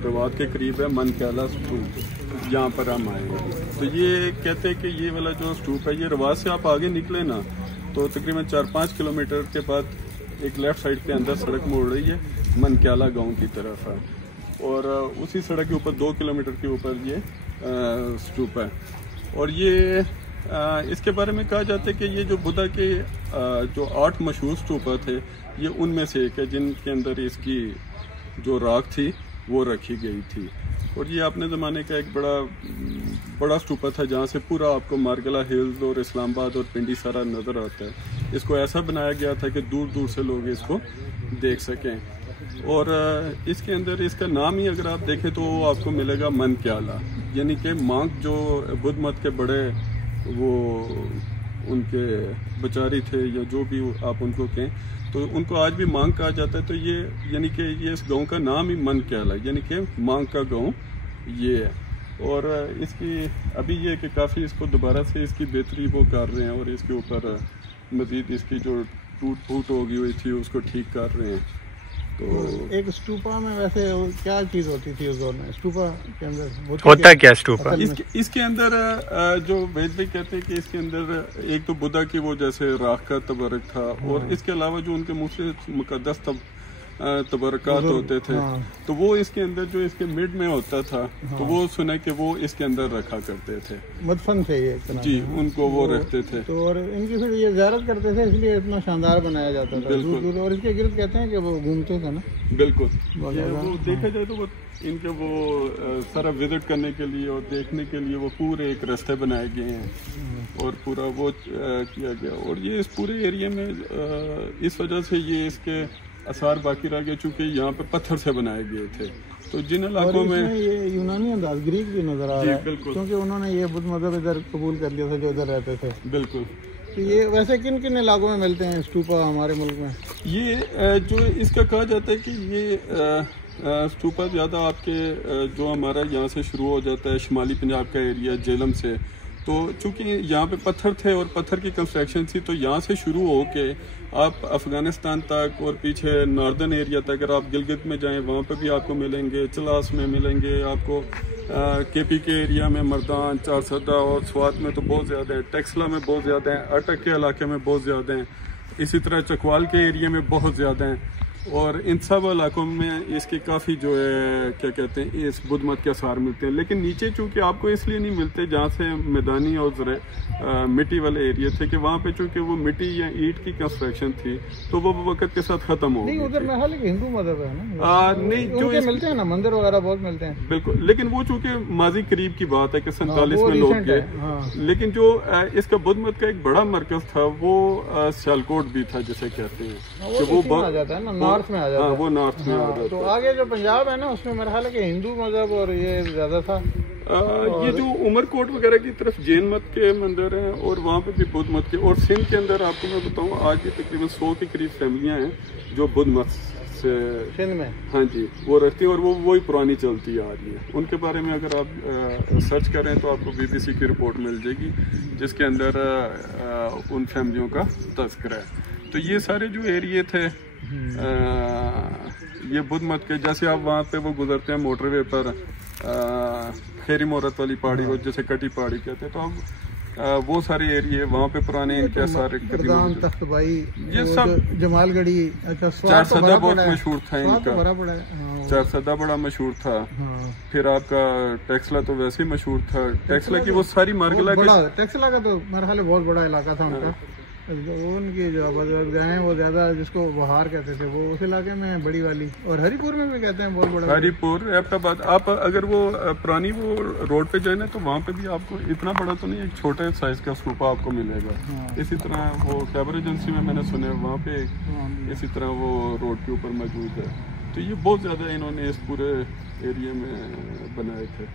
रवात के करीब है मन क्याला स्तूप, यहाँ पर हम आए हैं। तो ये कहते हैं कि ये वाला जो स्तूप है, ये रवात से आप आगे निकले ना तो तकरीबन 4-5 किलोमीटर के बाद एक लेफ्ट साइड पे अंदर सड़क मोड़ रही है मन क्याला गाँव की तरफ है, और उसी सड़क के ऊपर 2 किलोमीटर के ऊपर ये स्तूप है। और ये इसके बारे में कहा जाता है कि ये जो बुद्धा के जो 8 मशहूर स्तूपा थे, ये उनमें से एक है जिनके अंदर इसकी जो राख थी वो रखी गई थी। और ये अपने ज़माने का एक बड़ा स्तूपा था जहाँ से पूरा आपको मार्गला हिल्स और इस्लामाबाद और पिंडी सारा नज़र आता है। इसको ऐसा बनाया गया था कि दूर दूर से लोग इसको देख सकें। और इसके अंदर इसका नाम ही अगर आप देखें तो आपको मिलेगा मन क्याला, यानी कि मांग जो बुद्ध मत के बड़े वो उनके बचारी थे या जो भी आप उनको कहें, तो उनको आज भी मांग कहा जाता है। तो ये यानी कि ये इस गांव का नाम ही मन क्याला, यानी कि मांग का गांव ये है। और इसकी अभी ये कि काफ़ी इसको दोबारा से इसकी बेहतरी वो कर रहे हैं और इसके ऊपर मज़ीद इसकी जो टूट फूट हो गई हुई थी उसको ठीक कर रहे हैं। तो एक स्टूपा में वैसे क्या चीज़ होती थी उस दौर में? स्टूपा के अंदर होता क्या स्टूपा? इसके अंदर जो वैद भाई कहते हैं कि इसके अंदर एक तो बुद्धा की वो जैसे राख का तबरक था, और इसके अलावा जो उनके मुँह से मुकद्दस तबरकात होते थे, तो वो इसके अंदर जो इसके मिड में होता था, तो वो सुने कि वो इसके अंदर रखा करते थे, मदफन थे ये जी, उनको वो रखते थे। तो और इनकी फिर ये ज़ियारत करते थे, इसलिए इतना शानदार बनाया जाता था दूर दूर। और इसके गिर्द कहते हैं कि वो घूमते थे ना। बिल्कुल, वो देखा जाए तो वो इनके वो सारा विजिट करने के लिए और देखने के लिए वो पूरे एक रास्ते बनाए गए हैं और पूरा वो किया गया। और ये इस पूरे एरिया में इस वजह से ये इसके आसार बाकी रह गए चूँकि यहाँ पे पत्थर से बनाए गए थे। तो जिन इलाकों में ये यूनानी अंदाज ग्रीक भी नजर आ रहा है, बिल्कुल, क्योंकि उन्होंने ये बुद्ध मजहब इधर कबूल कर लिया था जो इधर रहते थे। बिल्कुल। तो ये वैसे किन किन इलाकों में मिलते हैं स्टूपा हमारे मुल्क में? ये जो इसका कहा जाता है कि ये स्तूपा ज़्यादा आपके जो हमारा यहाँ से शुरू हो जाता है शुमाली पंजाब का एरिया जेलम से, तो चूँकि यहाँ पे पत्थर थे और पत्थर की कंस्ट्रक्शन थी, तो यहाँ से शुरू हो के आप अफ़गानिस्तान तक और पीछे नॉर्दर्न एरिया तक, अगर आप गिलगित में जाएं वहाँ पे भी आपको मिलेंगे, चलास में मिलेंगे आपको, केपी के एरिया में मर्दान, चारसदा और स्वात में तो बहुत ज़्यादा है, टेक्सला में बहुत ज़्यादा है, अटक के इलाके में बहुत ज़्यादा हैं, इसी तरह चकवाल के एरिया में बहुत ज़्यादा हैं। और इन सब इलाकों में इसकी काफ़ी जो है क्या कहते हैं इस बुद्ध मत के आसार मिलते हैं। लेकिन नीचे चूँकि आपको इसलिए नहीं मिलते जहाँ से मैदानी और मिट्टी वाले एरिया थे कि वहाँ पे चूँकि वो मिट्टी या ईंट की कंस्ट्रक्शन थी तो वो वक्त के साथ ख़त्म हो गई। उधर में हालांकि हिंदू मजहब है ना, नहीं जो मिलते हैं ना मंदिर वगैरह बहुत मिलते हैं। बिल्कुल, लेकिन वो चूँकि माजी करीब की बात है कि 47 में लोग गए। लेकिन जो इसका बुद्ध मत का एक बड़ा मरकज था वो सियालकोट भी था जिसे कहते हैं कि वो आ जाता है ना, नॉर्थ में आ जाता है। वो नॉर्थ में आ जाता है। तो आगे जो पंजाब है ना उसमें मेरा ख्याल है कि हिंदू मजहब और ये ज्यादा था। ये जो उमरकोट वगैरह की तरफ जैन मत के मंदिर हैं और वहाँ पे भी बुद्ध मत के, और सिंध के अंदर आपको मैं बताऊँ आज भी तकरीबन 100 के करीब फैमिलियाँ हैं जो बुद्ध मत से सिंध में, हाँ जी, वो रहती हैं और वो वही पुरानी चलती आ रही है। उनके बारे में अगर आप सर्च करें तो आपको BBC की रिपोर्ट मिल जाएगी जिसके अंदर उन फैमिलियों का तज़किरा है। तो ये सारे जो एरिए थे ये बुद्ध मत के, जैसे आप वहाँ पे वो गुजरते हैं मोटरवे पर खेरी मोहरत वाली पहाड़ी और जैसे कटी पहाड़ी कहते हैं, तो अब वो सारे एरिए वहाँ पे पुराने इनके सारे तख्तबाई, ये सब जमालगढ़ी, अच्छा चारसदा बहुत मशहूर था इनका, चारसदा बड़ा मशहूर था। फिर आपका टेक्सला तो वैसे ही मशहूर था, टेक्सला की वो सारी मार्गला टेक्सला का तो मेरे ख्याल बहुत बड़ा इलाका था उनका। उनकी जो बुजुर्ग वो ज्यादा जिसको बहार कहते थे वो उस इलाके में बड़ी वाली, और हरिपुर में भी कहते हैं बहुत बड़ा, हरिपुर एबटाबाद। आप अगर वो पुरानी वो रोड पे जाए ना तो वहाँ पे भी आपको इतना बड़ा तो नहीं, एक छोटे साइज का स्तूपा आपको मिलेगा। इसी तरह वो खैबर एजेंसी में मैंने सुना है वहाँ पे इसी तरह वो रोड के ऊपर मौजूद है। तो ये बहुत ज़्यादा इन्होंने इस पूरे एरिया में बनाए थे।